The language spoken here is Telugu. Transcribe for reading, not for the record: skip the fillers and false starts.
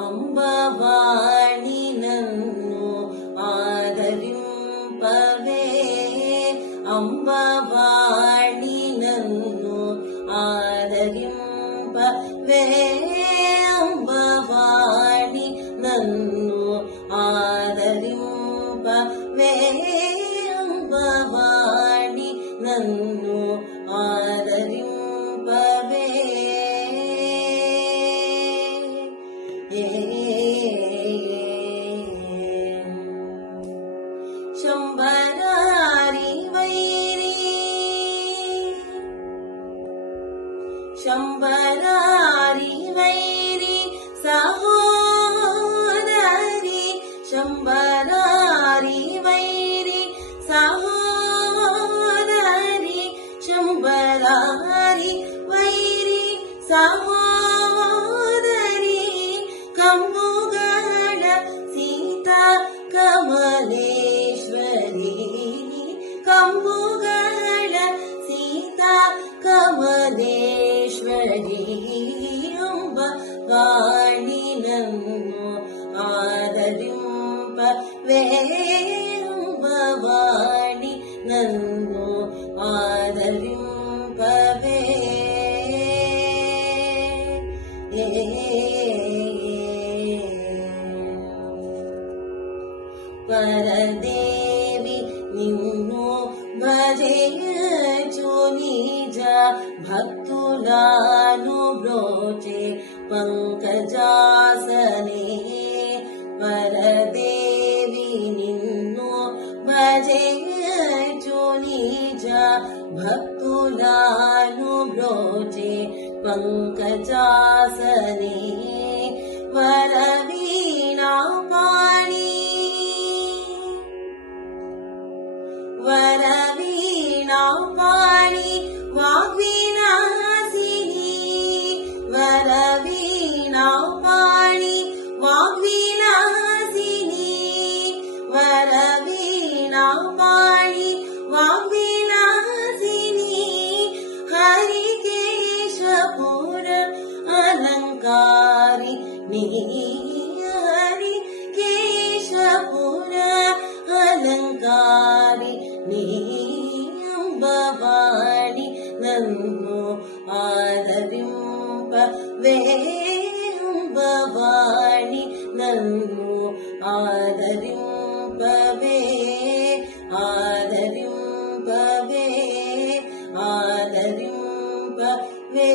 అంబవాణి నన్ను ఆదరింపవే అంబవాణి నన్ను ఆదరింపవే అంబవాణి నన్ను ఆదరింపవే అంబవాణి నన్ను ఆదరింపవే శంబరారి వైరి శంబరారి వైరి సహోదరి శంబరారి వైరి సహోదరి శంబరారి వైరి సహోదరి కంబుగడ సీతా కమలేశ్వరి కంబుగడ సీతా కమలేశ్వరి అంబవాణి నన్ను ఆదరింపవే అంబవాణి నన్ను ఆదరింపవే పరదేవి నిన్ను భజేయచు నిజ భక్తులను బ్రోచే పంకజాసనే పరదేవి నిన్ను భజేయచు నిజ భక్తులను బ్రోచే పంకజాసనే వరవీణా పాణి వరవీణా పాణి వాగ్విలాసిని వరవీణా పాణి వాగ్విలాసిని వరవీణా పాణి వాగ్విలాసిని హరికేశపుర అలంకారి హరికేశపుర అలంకారి అంబవాణి నన్ను ఆదరింపవే అంబవాణి నన్ను ఆదరింపవే ఆదరింపవే ఆదరింపవే